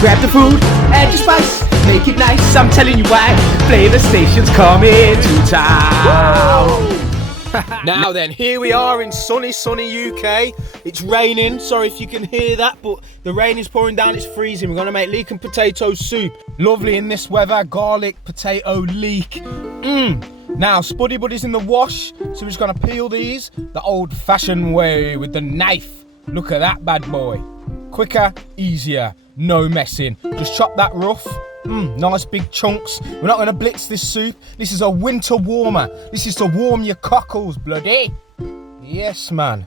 Grab the food, add your spice, make it nice. I'm telling you why. Flavor Station's coming to town. Now then, here we are in sunny UK. It's raining, sorry if you can hear that, but the rain is pouring down, it's freezing. We're gonna make leek and potato soup. Lovely in this weather, garlic, potato, leek. Now, Spuddy Buddy's in the wash, so we're just gonna peel these the old-fashioned way with the knife. Look at that bad boy. Quicker, easier, no messing. Just chop that rough. Nice big chunks. We're not gonna blitz this soup. This is a winter warmer. This is to warm your cockles, bloody. Yes, man.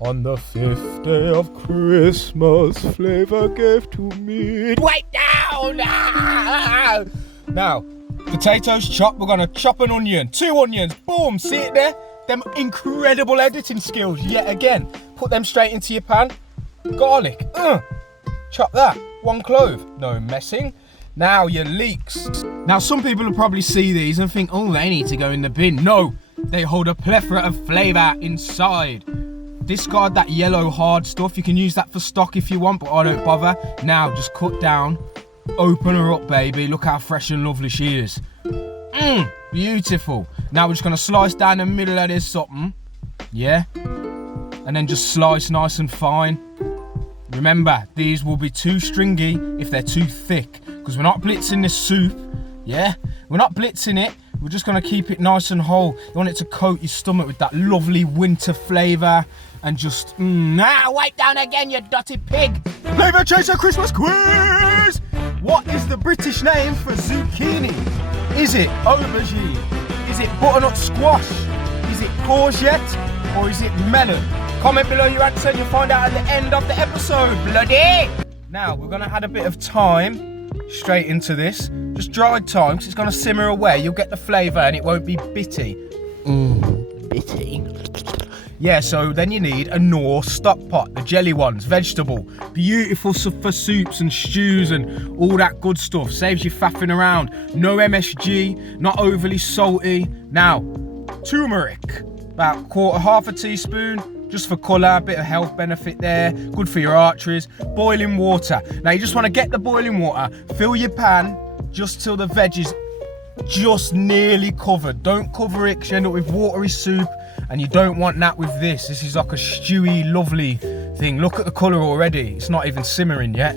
On the 5th day of Christmas, Flavor gave to me. Wait down! Now, potatoes chopped. We're gonna chop an onion. 2 onions. Boom. See it there? Them incredible editing skills yet again. Put them straight into your pan. Garlic. Chop that. 1 clove. No messing. Now your leeks. Now some people will probably see these and think, oh, they need to go in the bin. No, they hold a plethora of flavour inside. Discard that yellow hard stuff. You can use that for stock if you want, but I don't bother. Now just cut down, open her up, baby. Look how fresh and lovely she is. Beautiful. Now we're just gonna slice down the middle of this something. Yeah. And then just slice nice and fine. Remember, these will be too stringy if they're too thick, because we're not blitzing this soup, yeah? We're not blitzing it, we're just gonna keep it nice and whole. You want it to coat your stomach with that lovely winter flavour, and just, wipe down again, you dirty pig. Flavour Chaser Christmas Quiz! What is the British name for zucchini? Is it aubergine? Is it butternut squash? Is it courgette? Or is it melon? Comment below your answer and you'll find out at the end of the episode, bloody! Now, we're gonna add a bit of thyme straight into this. Just dried thyme, because it's gonna simmer away. You'll get the flavour and it won't be bitty. Bitty. Yeah, so then you need a Knorr stock pot, the jelly ones, vegetable. Beautiful for soups and stews and all that good stuff. Saves you faffing around. No MSG, not overly salty. Now, turmeric, about half a teaspoon. Just for colour, a bit of health benefit there. Good for your arteries. Boiling water. Now you just want to get the boiling water, fill your pan just till the veg is just nearly covered. Don't cover it because you end up with watery soup, and you don't want that with this. This is like a stewy, lovely thing. Look at the colour already. It's not even simmering yet.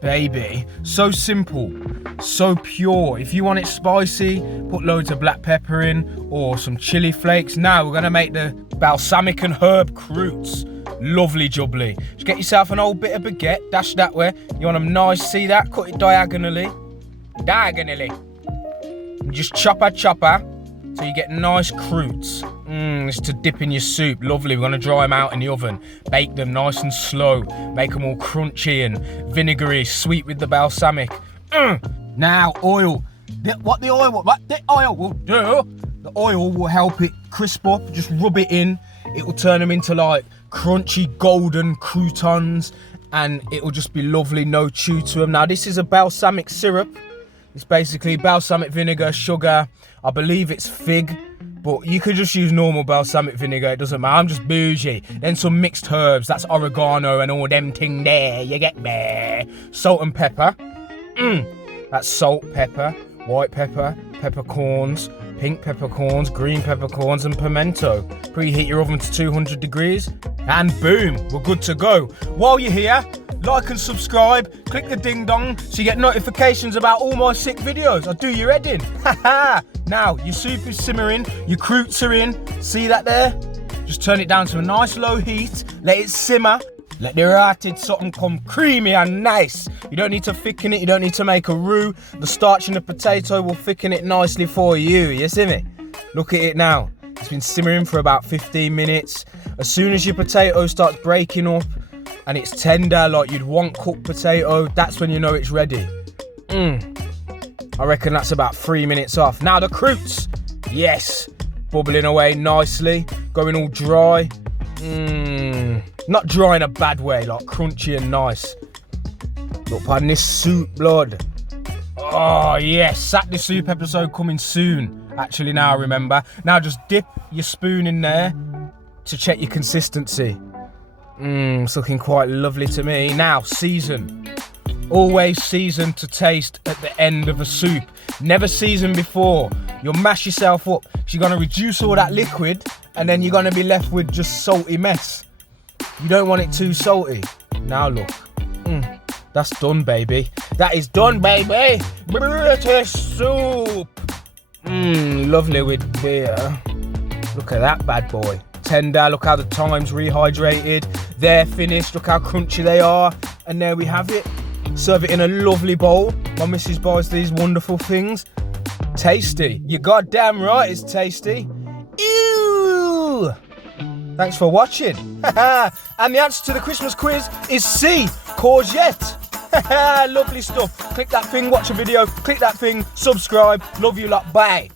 Baby. So simple. So pure. If you want it spicy, put loads of black pepper in or some chili flakes. Now we're going to make the balsamic and herb croûtes. Lovely jubbly. Just get yourself an old bit of baguette, dash that way. You want them nice, see that? Cut it diagonally. And just chopper so you get nice croûtes. It's to dip in your soup. Lovely. We're going to dry them out in the oven. Bake them nice and slow. Make them all crunchy and vinegary, sweet with the balsamic. Now, oil. What the oil will do, the oil will help it crisp up. Just rub it in. It will turn them into like crunchy golden croutons, and it will just be lovely, no chew to them. Now, this is a balsamic syrup. It's basically balsamic vinegar, sugar. I believe it's fig, but you could just use normal balsamic vinegar. It doesn't matter. I'm just bougie. Then some mixed herbs. That's oregano and all them thing there. You get me? Salt and pepper. That's salt, pepper, white pepper, peppercorns, pink peppercorns, green peppercorns, and pimento. Preheat your oven to 200 degrees, and boom, we're good to go. While you're here, like and subscribe, click the ding dong so you get notifications about all my sick videos. I'll do your head in. Now, your soup is simmering, your croûtes are in. See that there? Just turn it down to a nice low heat, let it simmer. Let the rotted something come creamy and nice. You don't need to thicken it, you don't need to make a roux. The starch in the potato will thicken it nicely for you. You see me? Look at it now. It's been simmering for about 15 minutes. As soon as your potato starts breaking up and it's tender like you'd want cooked potato, that's when you know it's ready. I reckon that's about 3 minutes off. Now the croûtes. Yes. Bubbling away nicely. Going all dry. Not dry in a bad way, like crunchy and nice. Look, pardon this soup, blood. Oh, yes. Saturday soup episode coming soon. Actually, now I remember. Now just dip your spoon in there to check your consistency. It's looking quite lovely to me. Now, season. Always season to taste at the end of a soup. Never season before. You'll mash yourself up. You're gonna reduce all that liquid and then you're gonna be left with just salty mess. You don't want it too salty. Now look. That's done, baby. That is done, baby. British soup. Lovely with beer. Look at that bad boy. Tender, look how the thyme's rehydrated. They're finished, look how crunchy they are. And there we have it. Serve it in a lovely bowl. My missus buys these wonderful things. Tasty. You're goddamn right it's tasty. Ew! Thanks for watching. And the answer to the Christmas quiz is C, courgette. Lovely stuff. Click that thing, watch a video. Click that thing, subscribe. Love you lot. Bye.